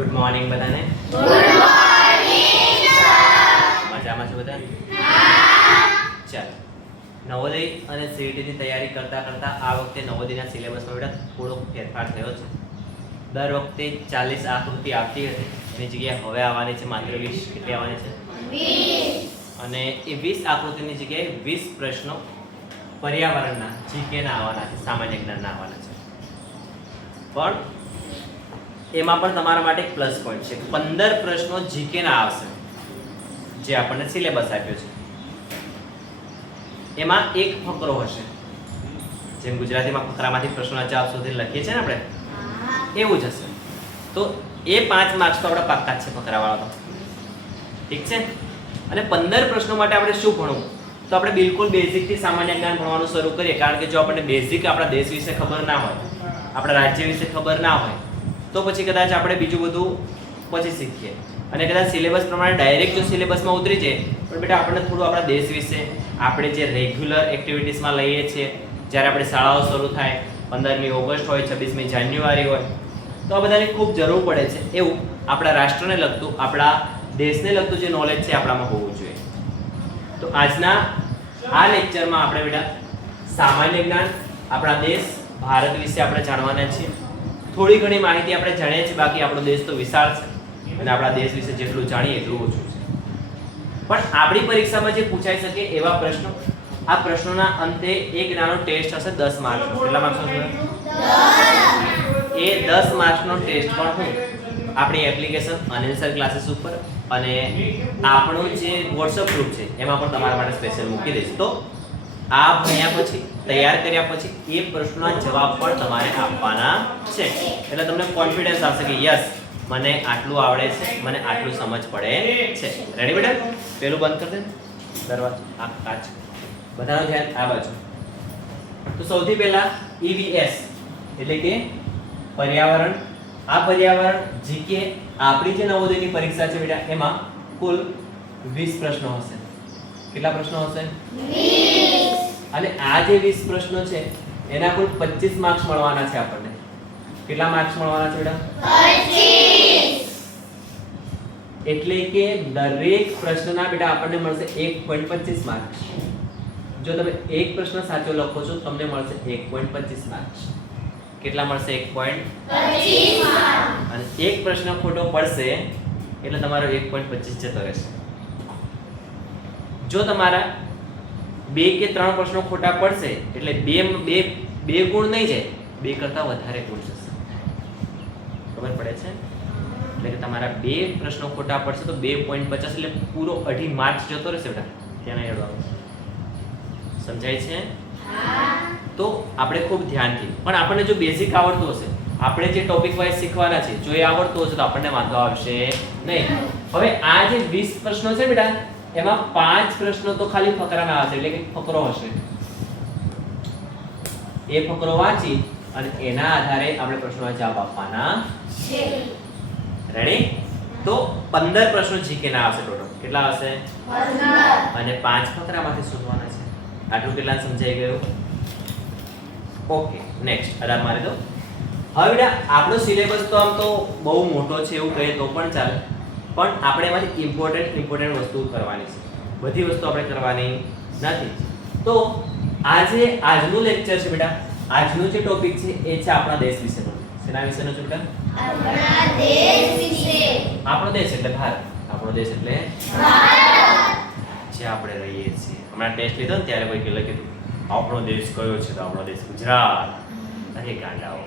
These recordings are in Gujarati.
ગુડ મોર્નિંગ બધાને. Good morning sir. મજામાં છો બધા? ચાલો, નવોદય અને સીઈટીની તૈયારી કરતા કરતા આ વખતે નવોદયના સિલેબસમાં બેટા થોડો ફેરફાર થયો છે. દર વખતે 40 આકૃતિ આવતી હતી એની જગ્યાએ હવે આવવાની છે માત્ર 20. કેટલી આવવાની છે? 20. અને એ 20 આકૃતિની જગ્યાએ 20 પ્રશ્નો પર્યાવરણના જીકેના આવવાના છે, સામાન્ય જ્ઞાનના આવવાના છે. પણ એમાં પણ તમારા માટે એક પ્લસ પોઈન્ટ છે. 15 પ્રશ્નો જીકેના આવશે જે આપણને સિલેબસ આપ્યો છે. એમાં એક ફકરો હશે, જેમ ગુજરાતીમાં ફકરામાંથી પ્રશ્નોના જવાબ શોધીને લખીએ છીએ ને આપણે, એવું જ હશે. તો એ 5 માર્ક્સ તો આપણા પાક્કા જ છે ફકરાવાળા તો. ઠીક છે. અને 15 પ્રશ્નો માટે આપણે શું ભણવું? તો આપણે બિલકુલ બેઝિકથી સામાન્ય જ્ઞાન ભણવાનું શરૂ કરીએ. કારણ કે જો આપણને બેઝિક આપણા દેશ વિશે ખબર ના હોય, આપણા રાજ્ય વિશે ખબર ના હોય, તો પછી કદાચ આપણે બીજું બધું પછી શીખીએ. અને કદાચ સિલેબસ પ્રમાણે ડાયરેક્ટ જો સિલેબસમાં ઉતરી જાય, પણ બેટા આપણને થોડું આપણા દેશ વિશે, આપણે જે રેગ્યુલર એક્ટિવિટીઝમાં લઈએ છીએ, જ્યારે આપણે શાળાઓ શરૂ થાય, 15મી ઓગસ્ટ હોય, 26મી જાન્યુઆરી હોય, તો આ બધાની ખૂબ જરૂર પડે છે. એવું આપણા રાષ્ટ્રને લગતું, આપણા દેશને લગતું જે નોલેજ છે આપણામાં હોવું જોઈએ. તો આજના આ લેક્ચરમાં આપણે બેટા સામાન્ય જ્ઞાન, આપણા દેશ ભારત વિશે આપણે જાણવાના છીએ. થોડી ઘણી માહિતી આપણે જાણીએ છીએ, બાકી આપણો દેશ તો વિશાળ છે અને આપણા દેશ વિશે જેટલું જાણીએ એટલું ઓછું છે. પણ આપણી પરીક્ષામાં જે પૂછાઈ શકે એવા પ્રશ્નો, આ પ્રશ્નોના અંતે એક નાનો ટેસ્ટ હશે 10 માર્ક્સનો. કેટલા માર્ક્સનો છે? 10. એ 10 માર્ક્સનો ટેસ્ટ પણ હું આપણી એપ્લિકેશન અનિલ સર ક્લાસીસ ઉપર અને આપણું જે WhatsApp ગ્રુપ છે એમાં પણ તમારા માટે સ્પેશિયલ મૂકી દઈશ. તો આ ભણ્યા પછી, તૈયાર કર્યા પછી એ પ્રશ્નોના જવાબ પણ તમારે આપવાના છે. એટલે તમને કોન્ફિડન્સ આવશે કે યસ, મને આટલું આવડે છે, મને આટલું સમજ પડે છે. રેડી બેટા? પેલું બંધ કરી દે દરવાજો, આ કાચ. બધાનું ધ્યાન આ બાજુ. તો સૌથી પહેલા EVS એટલે કે પર્યાવરણ. આ પર્યાવરણ જીકે આપણી જે નવોદયની પરીક્ષા છે બેટા, એમાં કુલ 20 પ્રશ્નો હશે. કેટલા પ્રશ્નો હશે? 20. અને આ જે 20 પ્રશ્નો છે એના કુલ 25 માર્ક્સ મળવાના છે આપણને. કેટલા માર્ક્સ મળવાના છે બેટા? 25. એટલે કે દરેક પ્રશ્નના બેટા આપણને મળશે 1.25 માર્ક્સ. જો તમે એક પ્રશ્ન સાચો લખો છો તમને મળશે 1.25 માર્ક્સ. કેટલા મળશે? 1.25 માર્ક્સ. અને એક પ્રશ્ન ખોટો પડશે એટલે તમારો 1.25 જતો રહેશે. જો તમારા 2 કે 3 પ્રશ્નો ખોટા પડશે એટલે બે ગુણ નહીં જાય, 2 કરતા વધારે ગુણ જશે. ખબર પડે છે? એટલે કે તમારા 2 પ્રશ્નો ખોટા પડશે તો 2.50 એટલે પૂરો 2.5 માર્ક્સ જતો રહેશે બેટા. ત્યાં નહીં અડવાનું. સમજાય છે? તો આપણે ખૂબ ધ્યાનથી, પણ આપણને જો બેઝિક આવડતું હશે, આપણે જે ટોપિક વાઇઝ શીખવાના છે, જો એ આવડતું હશે તો આપણને વાંધો આવશે નહીં. હવે આ જે 20 પ્રશ્નો છે બેટા, એમાં 5 પ્રશ્નો તો ખાલી ફકરાના હશે, એટલે કે ફકરો હશે. એ ફકરો વાંચી અને એના આધારે આપણે પ્રશ્નોના જવાબ આપવાના છે. રેડી? તો 15 પ્રશ્નો જીકે ના આવશે ટોટલ. કેટલા આવશે? 15. અને 5 ફકરામાંથી શોધવાના છે. આટલું કેટલા સમજાઈ ગયું? ઓકે, નેક્સ્ટ આધાર મારી દો. હવે બેટા આપણો સિલેબસ તો આમ તો બહુ મોટો છે એવું કહીએ તો પણ ચાલે, પણ આપણે એમાંથી ઇમ્પોર્ટન્ટ વસ્તુ કરવાની છે. બધી વસ્તુ આપણે કરવાની નથી. તો આજનું લેક્ચર છે બેટા, આજનું જે ટોપિક છે એ છે આપણા દેશ વિશેનો. શેના વિશેનો છે બેટા? આપણા દેશ વિશે. આપણો દેશ એટલે ભારત. આપણો દેશ એટલે ભારત. જે આપણે રહીએ છીએ. હમણાં ટેસ્ટ લીધો ને ત્યારે કોઈ લખ્યું આપણો દેશ કયો છે? તો આપણો દેશ ગુજરાત. અરે ગાંડાઓ,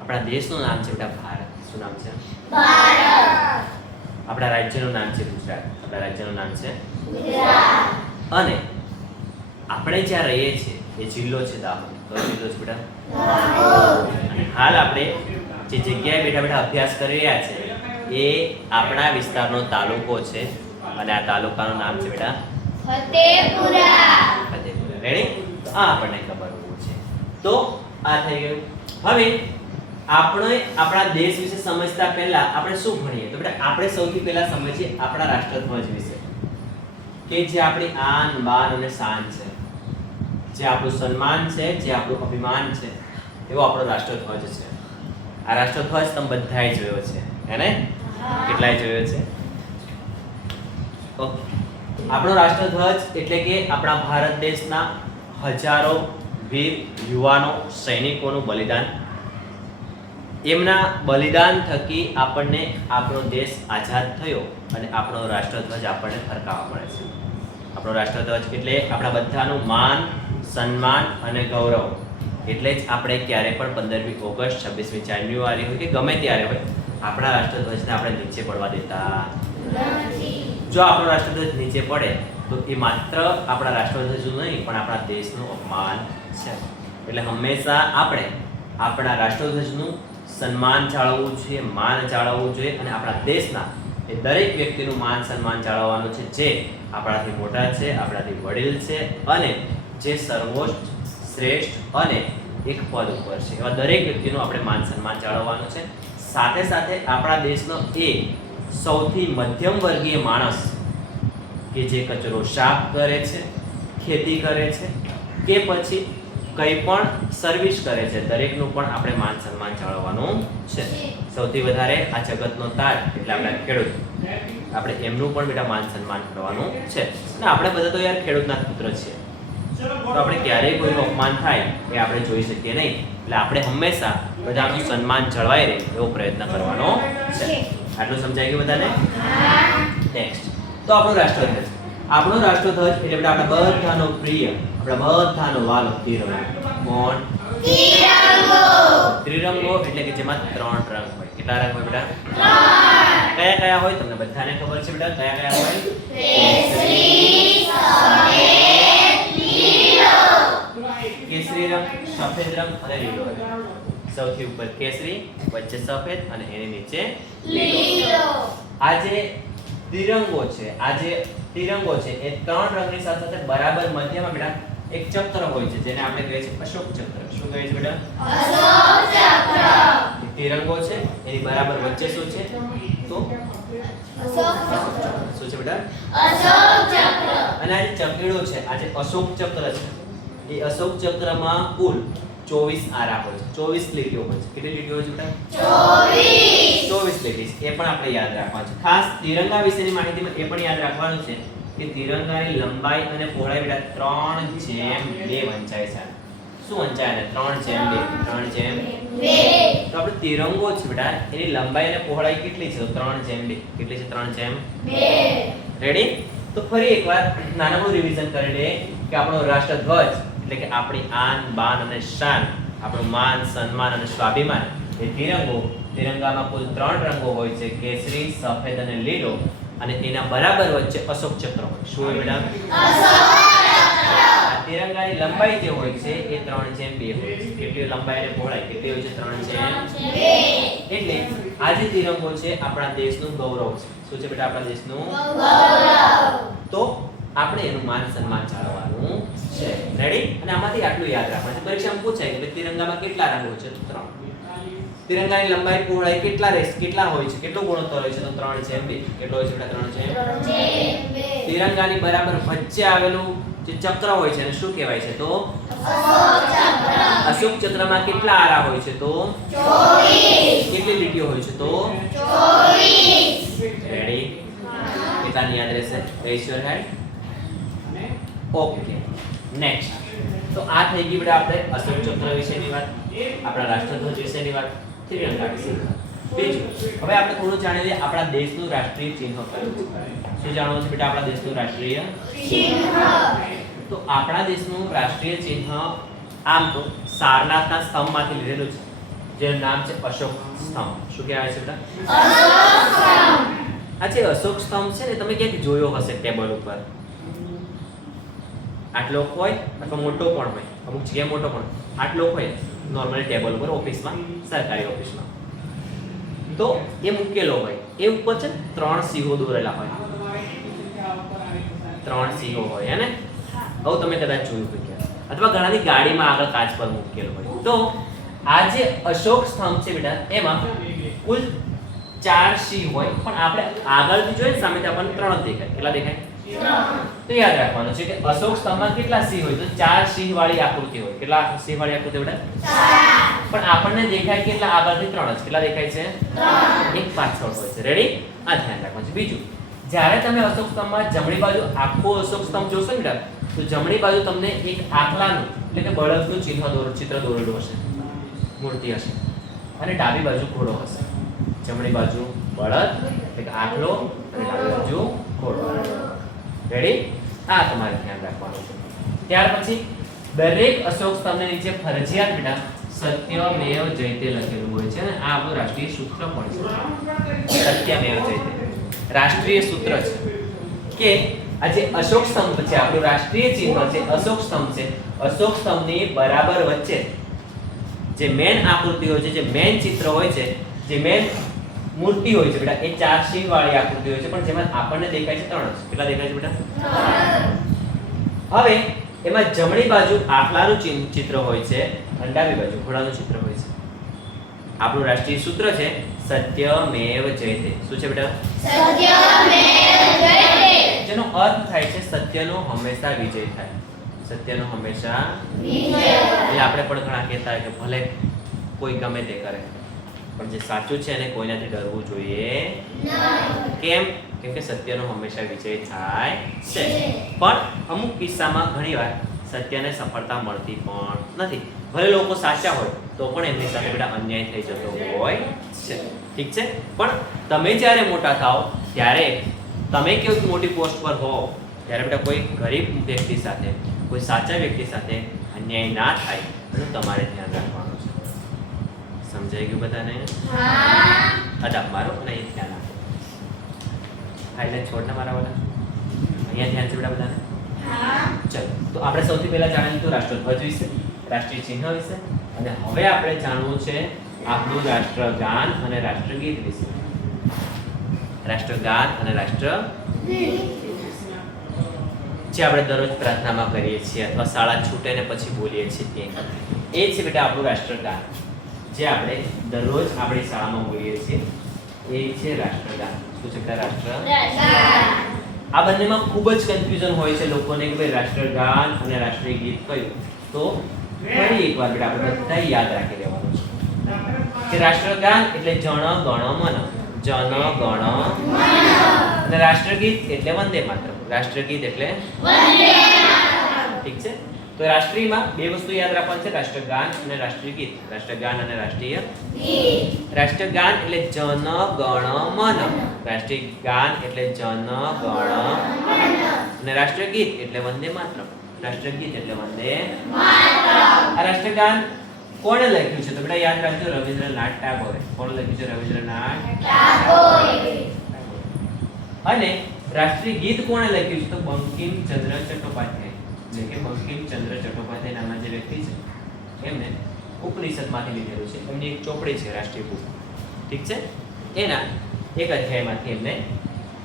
આપણા દેશનું નામ છે બેટા ભારત. શું નામ છે? ભારત. આપણા રાજ્યનું નામ છે ગુજરાત. આપણા રાજ્યનું નામ છે ગુજરાત. અને આપણે જ્યાં રહીએ છીએ એ જિલ્લો છે દાહોદ. કયો જિલ્લો છે બેટા? દાહોદ. અને હાલ આપણે જે જગ્યાએ બેઠા બેઠા અભ્યાસ કરી રહ્યા છે એ આપણા વિસ્તારનો તાલુકો છે અને આ તાલુકાનું નામ છે બેટા ફતેપુરા. ફતેપુરા. રેડી? આ આપણને ખબર હોવું છે. તો આ થઈ ગયું. હવે આપણે આપણા દેશ વિશે સમજતા પહેલા આપણે શું ભણીએ? તો બેટા આપણે સૌથી પહેલા સમજીએ આપણા રાષ્ટ્રધ્વજ વિશે, કે જે આપણી આન બાન અને શાન છે, જે આપણું સન્માન છે, જે આપણું અભિમાન છે, એવો આપણો રાષ્ટ્રધ્વજ છે. આ રાષ્ટ્રધ્વજ તમે બધાએ જોયો છે. હે ને? કેટલાય જોયો છે? ઓકે. આપણો રાષ્ટ્રધ્વજ એટલે કે આપણા ભારત દેશના હજારો વીર યુવાનો સૈનિકોનું બલિદાન. એમના બલિદાન થકી આપણને આપણો દેશ આઝાદ થયો અને આપણો રાષ્ટ્રધ્વજ આપણને ફરકાવવા મળે છે. આપણો રાષ્ટ્રધ્વજ એટલે આપણા બધાનું માન, સન્માન અને ગૌરવ. એટલે જ આપણે ક્યારે પણ 15મી ઓગસ્ટ, 26મી જાન્યુઆરી હોય કે ગમે ત્યારે હોય, આપણા રાષ્ટ્રધ્વજને આપણે નીચે પડવા દેતા નથી. જો આપણો રાષ્ટ્રધ્વજ નીચે પડે તો એ માત્ર આપણા રાષ્ટ્રધ્વજનું નહીં પણ આપણા દેશનું અપમાન છે. એટલે હંમેશા આપણે આપણા રાષ્ટ્રધ્વજનું સન્માન જાળવવું જોઈએ, માન જાળવવું જોઈએ અને આપણા દેશના એ દરેક વ્યક્તિનું માન સન્માન જાળવવાનું છે જે આપણાથી મોટા છે, આપણાથી વડીલ છે અને જે સર્વોચ્ચ, શ્રેષ્ઠ અને એક પદ ઉપર છે એવા દરેક વ્યક્તિનું આપણે માન સન્માન જાળવવાનું છે. સાથે સાથે આપણા દેશનો એ સૌથી મધ્યમ વર્ગીય માણસ કે જે કચરો સાફ કરે છે, ખેતી કરે છે કે પછી કંઈ પણ સર્વિસ કરે છે, દરેકનું પણ આપણે માન સન્માન જાળવવાનું છે. સૌથી વધારે આ જગતનો તાજ એટલે આપણા ખેડૂત, આપણે એમનું પણ બેટા માન સન્માન કરવાનું છે. અને આપણે બધા તો યાર ખેડૂતના પુત્ર છીએ, તો આપણે ક્યારેય કોઈનું અપમાન થાય એ આપણે જોઈ શકીએ નહીં. એટલે આપણે હંમેશા બધાનું સન્માન જળવાઈ રહે એવો પ્રયત્ન કરવાનો છે. આટલું સમજાઈ ગયું બધાને? નેક્સ્ટ તો આપણો રાષ્ટ્રધ્વજ. આપણો રાષ્ટ્રધ્વજ એટલે બેટા આપણા બધાનો પ્રિય, આપણા બધાનો વાલો ત્રિરંગો. કોણ? તિરંગો. ત્રિરંગો એટલે કે જેમાં 3 રંગ હોય. કેટલા રંગ હોય બેટા? 3. કયા કયા હોય તમને બધાને ખબર છે બેટા? કયા કયા હોય? કેસરી, સફેદ, લીલો. કેસરી રંગ, સફેદ રંગ અને લીલો રંગ. સૌથી ઉપર કેસરી, વચ્ચે સફેદ અને એની નીચે લીલો. આ જે ત્રિરંગો છે, આ જે ત્રિરંગો છે એ 3 રંગની સાથે સાથે બરાબર મધ્યમાં બેટા એક ચક્ર હોય છે જેને આપણે કહીએ છીએ અશોક ચક્ર. શું કહીએ છીએ બેટા? અશોક ચક્ર. એ ત્રિરંગો છે એની બરાબર વચ્ચે શું છે? તો અશોક અશોક ચક્ર. શું છે બેટા? અશોક ચક્ર. અને આ જે ચક્રીડો છે, આ જે અશોક ચક્ર છે, એ અશોક ચક્રમાં કુલ 24 આરા હોય છે, 24 લીટીઓ હોય છે. કેટલી લીટીઓ હોય છે બેટા? 24. 24 લીટી. એ પણ આપણે યાદ રાખવાનું છે. ખાસ ત્રિરંગા વિશેની માહિતીમાં એ પણ યાદ રાખવાનું છે કે ત્રિરંગાની લંબાઈ અને પહોળાઈ બેટા 3:2 વંચાય છે. શું વંચાય ને? 3:2. 3:2. તો આપણે ત્રિરંગો છે બેટા એની લંબાઈ અને પહોળાઈ કેટલી છે? તો 3:2. કેટલી છે? 3:2. રેડી? તો ફરી એકવાર નાનકડું રિવિઝન કરી લઈએ કે આપણો રાષ્ટ્રધ્વજ એટલે કે આપણી આન બાન અને શાન, આપણું માન સન્માન અને સ્વાભિમાન એ ત્રિરંગો. ત્રિરંગામાં કુલ 3 રંગો હોય છે, કેસરી, સફેદ અને લીલો. અને એના બરાબર વચ્ચે અશોક ચક્ર હોય. શું હોય બેટા? અશોક ચક્ર. આ તિરંગાની લંબાઈ જે હોય છે એ 3:2 હોય છે. કેટલી લંબાઈ અને પહોળાઈ કેટલી હોય છે? 3:2. એટલે આ જે તિરંગો છે આપણા દેશનું ગૌરવ છે. શું છે બેટા? આપણા દેશનું ગૌરવ. તો આપણે એનું માન સન્માન જાળવવાનું છે. રેડી? અને આમાંથી આટલું યાદ રાખવાનું છે. પરીક્ષામાં પૂછાય કે તિરંગામાં કેટલા રંગો છે? તો 3. તિરંગાની લંબાઈ પહોળાઈ કેટલા હોય છે? કેટલો ગુણોત્તર હોય છે? તો 3:2. કેટલો હોય છે બેટા? 3:2. તિરંગાની બરાબર વચ્ચે આવેલું જે ચક્ર હોય છે એને શું કહેવાય છે? તો અશોક ચક્ર. અશોક ચક્રમાં કેટલા આરા હોય છે? તો 24. કેટલી લીટીઓ હોય છે? તો 24. રેડી? કેટલાની યાદ રહેશે? Rays your hand. Okay. Next. તો આ થઈ ગઈ બેટા આપણે અશોક ચક્ર વિશેની વાત, આપણા રાષ્ટ્રધ્વજ વિશેની વાત, ત્રિરંગા વિશેની વાત. બીજું હવે આપણે થોડું જાણી લઈએ આપણા દેશનું રાષ્ટ્રીય ચિહ્ન કયું છે. શું જાણવું છે બેટા આપણા દેશનું રાષ્ટ્રીય ચિહ્ન? તો આપણા દેશનું રાષ્ટ્રીય ચિહ્ન આમ તો સારનાથના સ્તંભમાંથી લીધેલું છે, જેનું નામ છે અશોક સ્તંભ. શું કહેવાય છે બેટા? અશોક સ્તંભ. આ જે અશોક સ્તંભ છે ને તમે ક્યાંક જોયો હશે ટેબલ ઉપર. આટલો હોય અથવા મોટો પણ હોય, અમુક જગ્યાએ મોટો પણ આટલો હોય નોર્મલી ટેબલ ઉપર ઓફિસમાં, સરકારી ઓફિસમાં. તો એ મૂકેલો હોય, એ ઉપર છે 3 સિંહો દોરેલા હોય. 3 સિંહો હોય હે ને? હવે તમે કદાચ જોયું હોય ક્યાં, અથવા ઘણાની ગાડીમાં આગળ કાચ પર મૂકેલો હોય. તો આ જે અશોક સ્તંભ છે બેટા એમાં કુલ 4 સિંહ હોય, પણ આપણે આગળથી જોઈએ ને સામેથી આપણને 3 દેખાય. કેટલા દેખાય? તો યાદ રાખવાનું છે કે અશોક સ્તંભમાં કેટલા સિંહ હોય? તો 4 સિંહ વાળી આકૃતિ હોય. કેટલા સિંહ વાળી આકૃતિ બેટા? 4. પણ આપણને દેખાય કેટલા આગળથી 3 જ. કેટલા દેખાય છે? 3. એક પાછળ હોય છે. રેડી? આ ધ્યાન રાખવાનું છે. બીજું, જ્યારે તમે અશોક સ્તંભમાં જમણી બાજુ આખો અશોક સ્તંભ જોશો ને બેટા, તો જમણી બાજુ તમને એક આખલાનું એટલે કે બળદનું ચિત્ર દોરેલું હશે, મૂર્તિ હશે, અને ડાબી બાજુ ઘોડો હશે. જમણી બાજુ બળદ એટલે કે આખલો અને ડાબી બાજુ ઘોડો. રેડી? આ તમારે ધ્યાન રાખવાનું છે. ત્યાર પછી દરેક અશોક સ્તંભની નીચે ફરજિયાત બેટા સત્યમેવ જયતે લખેલું હોય છે, અને આ આપણું રાષ્ટ્રીય સૂત્ર પણ છે. સત્યમેવ જયતે રાષ્ટ્રીય સૂત્ર છે કે આ જે અશોક સ્તંભ છે, આપણું રાષ્ટ્રીય ચિહ્ન છે, અશોક સ્તંભ છે. અશોક સ્તંભની બરાબર વચ્ચે જે મેન આકૃતિ હોય છે, જે મેન ચિત્ર હોય છે, જે મેન મૂર્તિ હોય છે બેટા, એ 4 સિંહ વાળી આકૃતિ હોય છે, પણ જેમાં આપણને દેખાય છે 3 જ. કેટલા દેખાય છે બેટા? 3. હવે એમાં જમણી બાજુ આખલાનું ચિત્ર હોય છે અને ડાબી બાજુ ઘોડાનું ચિત્ર હોય છે. આપણું રાષ્ટ્રીય સૂત્ર છે સત્યમેવ જયતે. શું છે બેટા? સત્યમેવ જયતે. જેનો અર્થ થાય છે સત્યનો હંમેશા વિજય થાય. સત્યનો હંમેશા વિજય. એટલે આપણે પણ ઘણા કહેતા હોય કે ભલે કોઈ ગમે તે કરે, પણ જે સાચું છે એને કોઈનાથી ડરવું જોઈએ નહીં. કેમ? કેમ કે સત્યનો હંમેશા વિજય થાય છે. પણ અમુક કિસ્સામાં ઘણીવાર સત્યને સફળતા મળતી પણ નથી. ભલે લોકો સાચા હોય તો પણ એમની સાથે બેટા અન્યાય થઈ જતો હોય છે. ઠીક છે? પણ તમે જ્યારે મોટા થાઓ ત્યારે તમે કેવી મોટી પોસ્ટ પર હો ત્યારે બેટા કોઈ ગરીબ વ્યક્તિ સાથે, કોઈ સાચા વ્યક્તિ સાથે અન્યાય ના થાય એનું તમારે ધ્યાન રાખવાનું છે. સમજાઈ ગયું બધાને? હા. અદબ મારો અને એ ધ્યાન આપો. હાઈલાઈટ છોડને મારા વાળા. અહીંયા ધ્યાન છે બેટા બધાને? હા. ચલો, તો આપણે સૌથી પહેલા જાણી લીધું રાષ્ટ્રધ્વજ વિશે, રાષ્ટ્રીય ચિહ્ન વિશે, અને હવે આપણે જાણવું છે આપણું રાષ્ટ્રગાન અને રાષ્ટ્રગીત વિશે. રાષ્ટ્રગાન અને રાષ્ટ્રગીત જે આપણે દરરોજ પ્રાર્થનામાં કરીએ છીએ અથવા શાળા છૂટે ને પછી બોલીએ છીએ એ છે બેટા આપણું રાષ્ટ્રગાન. જે આપણે દરરોજ આપણી શાળામાં બોલીએ છીએ એ છે રાષ્ટ્રગાન. શું છે બેટા? રાષ્ટ્રગાન. આ બંનેમાં ખૂબ જ કન્ફ્યુઝન હોય છે લોકોને કે ભાઈ રાષ્ટ્રગાન અને રાષ્ટ્રીય ગીત કયું. તો ફરી એકવાર બેટા આપણે બધા યાદ રાખી લેવાનું છે કે રાષ્ટ્રગાન એટલે જન ગણ મન, જન ગણ મન, અને રાષ્ટ્રગીત એટલે વંદે માતરમ. રાષ્ટ્રગીત એટલે વંદે માતરમ. ઠીક છે? તો રાષ્ટ્રીયમાં બે વસ્તુ યાદ રાખવાની છે, રાષ્ટ્રગાન અને રાષ્ટ્રીય ગીત. રાષ્ટ્રગાન અને રાષ્ટ્રીય ગીત. રાષ્ટ્રગાન એટલે જન ગણ મન, રાષ્ટ્રીય ગાન એટલે જન ગણ મન, અને રાષ્ટ્રીય ગીત એટલે વંદે માતરમ. રાષ્ટ્રીય ગીત એટલે વંદે માતરમ. આ રાષ્ટ્રગાન કોણે લખ્યું છે? તો બેટા યાદ રાખજો, રવિન્દ્રનાથ ટાગોરે. કોણે લખ્યું છે? રવિન્દ્રનાથ ટાગોરે. અને રાષ્ટ્રીય ગીત કોણે લખ્યું છે? તો બંકિમચંદ્ર ચટ્ટોપાધ્યાય. જે કે બંકિમચંદ્ર ચટ્ટોપાધ્યાય નામના જે વ્યક્તિ છે એમને ઉપનિષદમાંથી લીધેલું છે. એમની એક ચોપડી છે રાષ્ટ્રીય બુક. ઠીક છે? એના એક અધ્યાયમાંથી એમને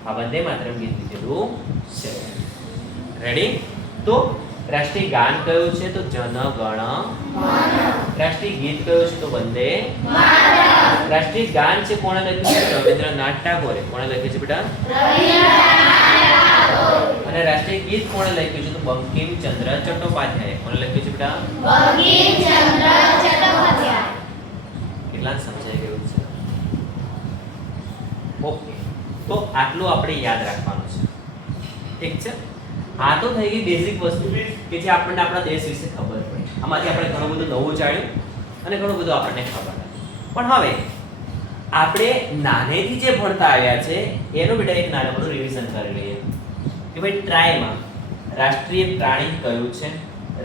આ વંદે માતરમ ગીત લીધેલું છે. રેડી? તો રાષ્ટ્રીય ગાન કયું છે? તો જન ગણ મન. રાષ્ટ્રીય ગીત કયું છે? તો વંદે માતરમ. રાષ્ટ્રીય ગાન છે કોણે લખ્યું છે? રવિન્દ્રનાથ ટાગોરે. કોણે લખ્યું છે બેટા? અને રાષ્ટ્રીય ગીત કોણે લખ્યું છે? તો બંકિમચંદ્ર ચટ્ટોપાધ્યાય. કોણે લખ્યું છે બેટા? બંકિમચંદ્ર ચટ્ટોપાધ્યાય. કેટલા સમજાઈ ગયું છે? ઓકે, તો આટલું આપણે યાદ રાખવાનું છે. ઠીક છે? આ તો થઈ ગઈ બેઝિક વસ્તુ કે જે આપણને આપણા દેશ વિશે ખબર પડે. આમાંથી આપણે ઘણું બધું નવું જાણ્યું અને ઘણું બધું આપણને ખબર હતી. પણ હવે આપણે નાનેથી જે ભણતા આવ્યા છે એનું બેટા એક નાનકડું રિવિઝન કરી લઈએ કે ભાઈ ટ્રાયમાં રાષ્ટ્રીય પ્રાણી કયું છે,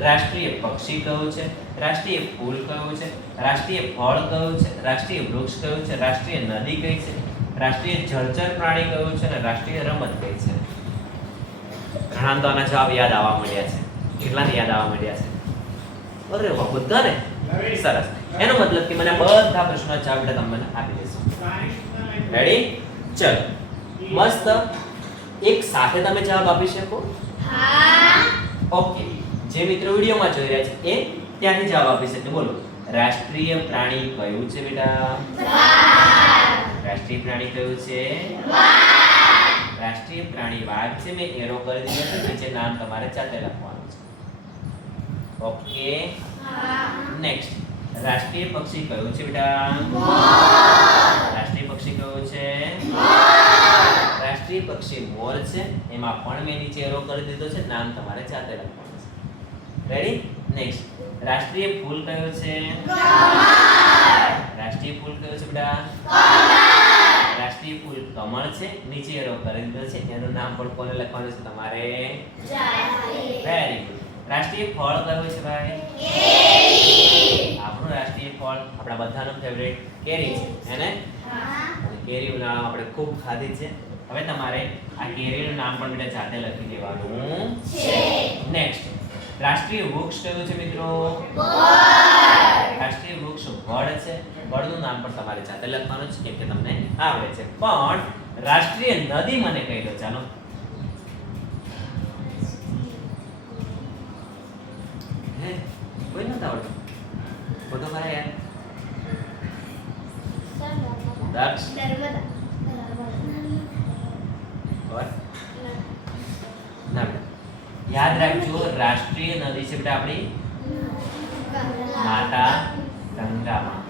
રાષ્ટ્રીય પક્ષી કયું છે, રાષ્ટ્રીય ફૂલ કયું છે, રાષ્ટ્રીય ફળ કયું છે, રાષ્ટ્રીય વૃક્ષ કયું છે, રાષ્ટ્રીય નદી કઈ છે, રાષ્ટ્રીય જળચર પ્રાણી કયું છે, અને રાષ્ટ્રીય રમત કઈ છે. ઘણા તો આના જવાબ યાદ આવવા મળ્યા છે. કેટલાને યાદ આવવા મળ્યા છે? અરે વાહ, બધાને? સરસ. એનો મતલબ કે મને બધા પ્રશ્નોના જવાબ એટલે તમે મને આપી દેશો. રેડી? ચલો, મસ્ત એક સાથે તમે જવાબ આપી શકો? હા. ઓકે, જે મિત્રો વિડિયોમાં જોઈ રહ્યા છે એ ત્યાંથી જવાબ આપી શકે. બોલો, રાષ્ટ્રીય પ્રાણી કયું છે બેટા? વાઘ. રાષ્ટ્રીય પ્રાણી કયું છે? વાઘ. રાષ્ટ્રીય પ્રાણી વાઘ છે. મેં એરો કરી દીધો છે, નીચે નામ તમારે જાતે લખવાનું છે. ઓકે, હા. નેક્સ્ટ. રાષ્ટ્રીય પક્ષી કયું છે બેટા? રાષ્ટ્રીય પક્ષી કયું છે? રાષ્ટ્રીય પક્ષી મોર છે. એમાં પણ મેં નીચે એરો કરી દીધો છે. નામ તમારે જાતે લખવાનું છે. રેડી? નેક્સ્ટ. રાષ્ટ્રીય ફૂલ કયું છે? રાષ્ટ્રીય ફૂલ કયું છે બેટા? રાષ્ટ્રીય ફૂલ કમળ છે. નીચે એરો કરી દીધો છે. એનું નામ પણ કોને લખવાનું છે તમારે? Very good. રાષ્ટ્રીય ફળ કયું છે ભાઈ? આપણું રાષ્ટ્રીય ફળ આપણા બધાનું ફેવરેટ કેરી છે. હેને? અને કેરી ઉનાળામાં આપણે ખૂબ ખાધી છે. હવે તમારે આ કેરીનું નામ પણ બેટા જાતે લખી દેવાનું છે. નેક્સ્ટ. રાષ્ટ્રીય વૃક્ષ કયું છે મિત્રો? રાષ્ટ્રીય વૃક્ષ વડ છે. વડનું નામ પણ તમારે જાતે લખવાનું છે કેમ કે તમને આવડે છે. પણ રાષ્ટ્રીય નદી મને કહી દો ચાલો. હે કોઈ નથી આવડતું? ફોટો મારા યાર. દક્ષ और ના બેટા યાદ રાખજો રાષ્ટ્રીય નદી છે બેટા આપણી માતા ગંગામાં.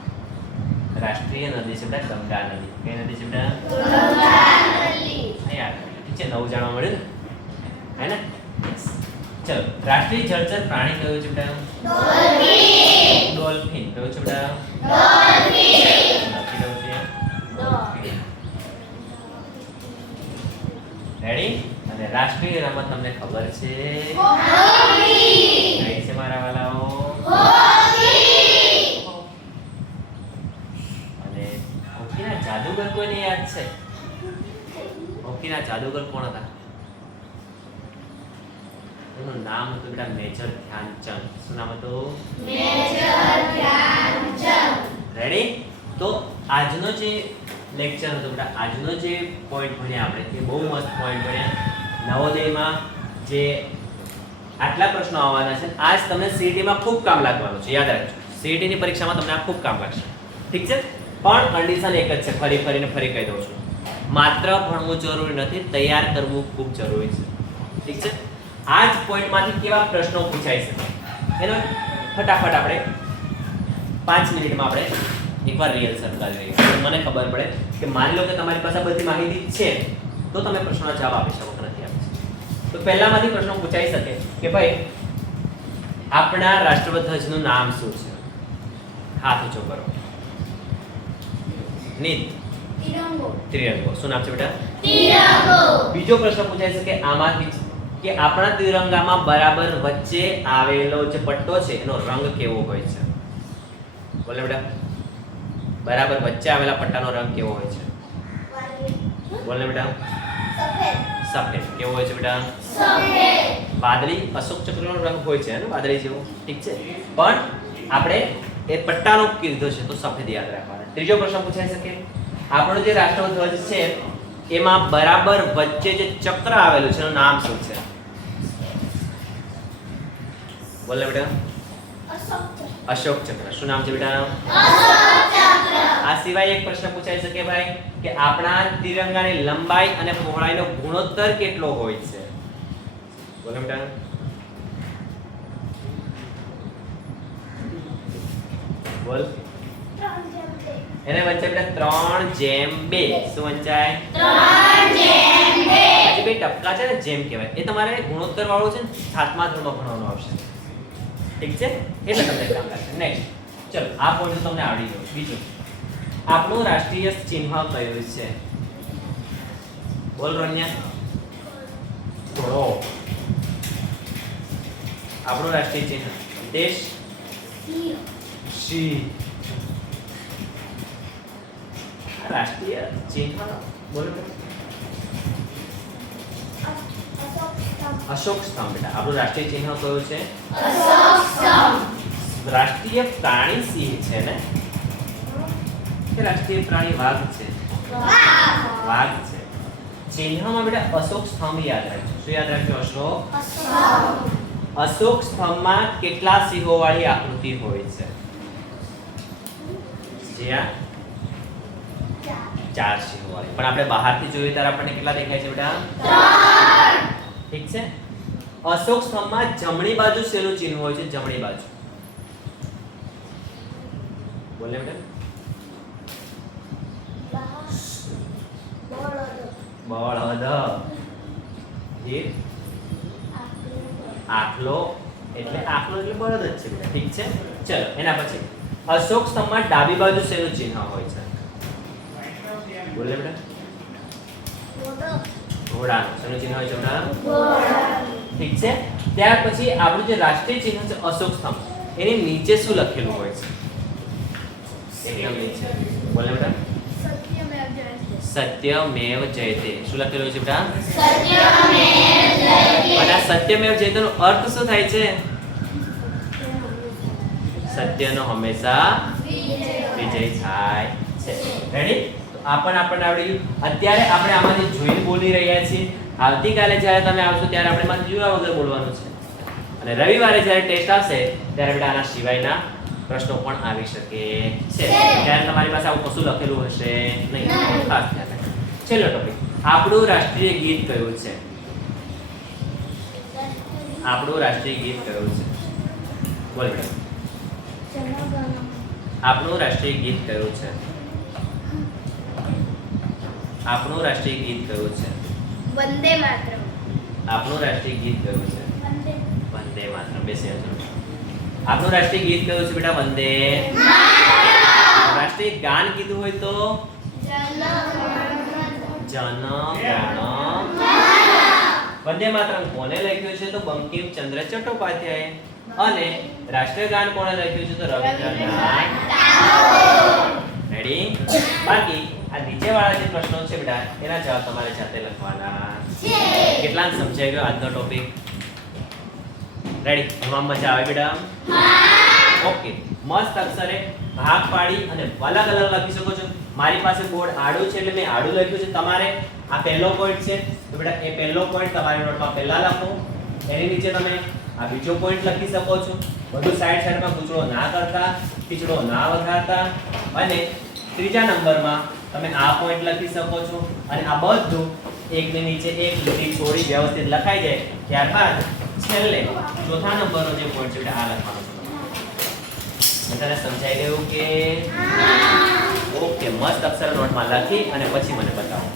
રાષ્ટ્રીય નદી છે બેટા ગંગા નદી. કઈ નદી છે બેટા? યાદ ઠીક છે. નવું જાણવા મળ્યું ને હે ને? ચલો. રાષ્ટ્રીય જળચર પ્રાણી કયું છે બેટા? ડોલ્ફિન. કયું છે બેટા? રેડી? અને રાષ્ટ્રીય રમત તમને ખબર છે? કઈ છે મારા વાલાઓ? અને હોકીના જાદુગર કોઈને યાદ છે? હોકીના જાદુગર કોણ હતા? એનું નામ હતું બેટા મેજર ધ્યાનચંદ. શું નામ હતું? રેડી? તો આજનો જે લેક્ચર હતો બેટા, આજનો જે પોઈન્ટ ભણ્યા આપણે એ બહુ મસ્ત પોઈન્ટ ભણ્યા. નવોદયમાં જે આટલા પ્રશ્નો આવવાના છે આજ તમને સીઈટી માં ખૂબ કામ લાગવાનું છે. યાદ રાખજો સીઈટી ની પરીક્ષામાં તમને આ ખૂબ કામ લાગશે. ઠીક છે? પણ કન્ડિશન એક જ છે. ફરી કહી દઉં છું. માત્ર ભણવું જરૂરી નથી, તૈયાર કરવું ખૂબ જરૂરી છે. ઠીક છે? આ જ પોઈન્ટમાંથી કેવા પ્રશ્નો પૂછાઈ શકે એનો ફટાફટ આપણે 5 મિનિટમાં આપણે એકવાર રિહર્સલ કરી લઈએ. મને ખબર પડે કે માની લો કે તમારી પાસે બધી માહિતી છે તો તમે પ્રશ્નનો જવાબ આપી શકો કે નથી આપી શકો. તો પહેલામાંથી પ્રશ્નો પૂછાઈ શકે કે ભાઈ આપણા રાષ્ટ્રધ્વજનું નામ શું છે? હાથ ઊંચો કરો. નીત ત્રિરંગો. શું નામ છે બેટા? બીજો પ્રશ્ન પૂછાઈ શકે આમાંથી કે આપણા તિરંગામાં બરાબર વચ્ચે આવેલો જે પટ્ટો છે એનો રંગ કેવો હોય છે? બોલે બેટા. બરાબર વચ્ચે આવેલા પટ્ટાનો રંગ કેવો હોય છે? બોલે બેટા. સફેદ. કેવો હોય છે બેટા? વાદળી. અશોક ચક્રનો રંગ હોય છે ને વાદળી જેવો. ઠીક છે? પણ આપણે એ પટ્ટાનો કીધો છે તો સફેદ યાદ રાખવાનો. ત્રીજો પ્રશ્ન પૂછાઈ શકે આપણો જે રાષ્ટ્રધ્વજ છે એમાં બરાબર વચ્ચે જે ચક્ર આવેલું છે એનું નામ શું છે? બોલે બેટા. અશોક ચક્ર. શું નામ છે બેટા? આ સિવાય એક પ્રશ્ન પૂછાઈ શકે ભાઈ કે આપણા તિરંગાની લંબાઈ અને પહોળાઈનો ગુણોત્તર કેટલો હોય છે? બોલો બેટા. બોલ. એને વચ્ચે બેટા 3:2. શું વંચાય? 3:2. આજે બે ટપકા છે ને જેમ કહેવાય એ તમારે ગુણોત્તર વાળું છે ને 7મા ધોરણમાં ભણવાનું આવશે. ઠીક છે? એટલે તમને કામ લાગશે. નેક્સ્ટ. ચલો આ પોઈન્ટ તમને આવડી ગયો. બીજું આપણું રાષ્ટ્રીય ચિહ્ન કયું છે? બોલ રોન્યા. ઘોડો. આપણું રાષ્ટ્રીય ચિહ્ન દેશ સિંહ. રાષ્ટ્રીય ચિહ્ન બોલો. અશોક સ્તંભ. બેટા આપણું રાષ્ટ્રીય ચિહ્ન કયું છે? રાષ્ટ્રીય પ્રાણી સિંહ છે ને? કે રાષ્ટ્રીય પ્રાણી વાઘ છે? વાઘ છે. ચિહ્નમાં બેટા અશોક સ્તંભ યાદ રાખજો. શું યાદ રાખજો? અશોક સ્તંભમાં કેટલા સિંહો વાળી આકૃતિ હોય છે? જ્યાં 4 સિંહો વાળી. પણ આપણે બહારથી જોઈએ ત્યારે આપણને કેટલા દેખાય છે બેટા? 3. ઠીક છે? અશોક સ્તંભમાં જમણી બાજુ શેનું ચિહ્ન હોય છે? જમણી બાજુ બોલ ને બેટા. બળદ. એ આખલો એટલે બળદ જ છે બેટા. ઠીક છે. ચલો એના પછી અશોક સ્તંભમાં ડાબી બાજુ શેનું ચિહ્ન હોય છે? બોલ ને બેટા. ઘોડાનું. શેનું ચિહ્ન હોય છે બેટા? ઠીક છે. ત્યાર પછી આપણું જે રાષ્ટ્રીય ચિહ્ન છે અશોક સ્તંભ, એની નીચે શું લખેલું હોય છે? એકદમ નીચે. બોલ ને બેટા. સત્યમેવ જયતે. શું લખેલું હોય છે બેટા? અને આ સત્યમેવ જયતે નો અર્થ શું થાય છે? સત્યનો હંમેશા વિજય થાય છે. રેડી? તો આપણને આવડી ગયું. અત્યારે આપણે આમાંથી જોઈને બોલી રહ્યા છીએ. આવતીકાલે જ્યારે તમે આવશો ત્યારે આપણે એમાંથી જોયા વગર બોલવાનું છે. અને રવિવારે જ્યારે ટેસ્ટ આવશે ત્યારે બેટા આના સિવાયના પ્રશ્નો પણ આવી શકે છે. ત્યારે તમારી પાસે આવું કશું લખેલું હશે નહીં. ખાસ ધ્યાન રાખજો. છેલ્લો ટોપિક. આપણું રાષ્ટ્રીય ગીત કયું છે? આપણું રાષ્ટ્રીય ગીત કયું છે? બોલ બેટા. આપણું રાષ્ટ્રીય ગીત કયું છે? આપણું રાષ્ટ્રીય ગીત કયું છે? વંદે માતરમ. આપણું રાષ્ટ્રીય ગીત કયું છે? વંદે માતરમ. બેસી જજો. આપણું રાષ્ટ્રીય ગીત કયું છે બેટા? વંદે માતરમ. રાષ્ટ્રીય ગાન કીધું હોય તો જન ગણ. વંદે માતરમ કોને લખ્યું છે? તો બંકિમચંદ્ર ચટ્ટોપાધ્યાય. અને રાષ્ટ્રીય ગાન કોણે લખ્યું છે? તો રવિન્દ્રનાથ ટાગોર. રેડી? બાકી આ નીચેવાળા જે પ્રશ્નો છે બેટા એના જવાબ તમારે જાતે લખવાના છે. કેટલાને સમજાઈ ગયો આજનો ટોપિક? રેડી? તમામ મજા આવે બેટા? ઓકે. મસ્ત અક્ષરે ભાગ પાડી અને અલગ અલગ લખી શકો છો. મારી પાસે બોર્ડ આડું છે એટલે મેં આડું લખ્યું છે. તમારે આ પહેલો પોઈન્ટ છે તો બેટા એ પહેલો પોઈન્ટ તમારી નોટમાં પહેલા લખો. એની નીચે તમે આ બીજો પોઈન્ટ લખી શકો છો. બધું સાઈડ સાઈડમાં ગુચડો ના કરતા, ખીચડો ના વધારતા. અને ત્રીજા નંબરમાં તમે આ પોઈન્ટ લખી શકો છો. અને આ બધું એકની નીચે એક લીટી છોડી વ્યવસ્થિત લખાઈ જાય. ત્યારબાદ છેલ્લે ચોથા નંબરનો જે પોઈન્ટ છે આ લખવાનો છે. બધાને સમજાઈ ગયું કે? ઓકે. મસ્ત અક્ષર નોટમાં લખી અને પછી મને બતાવો.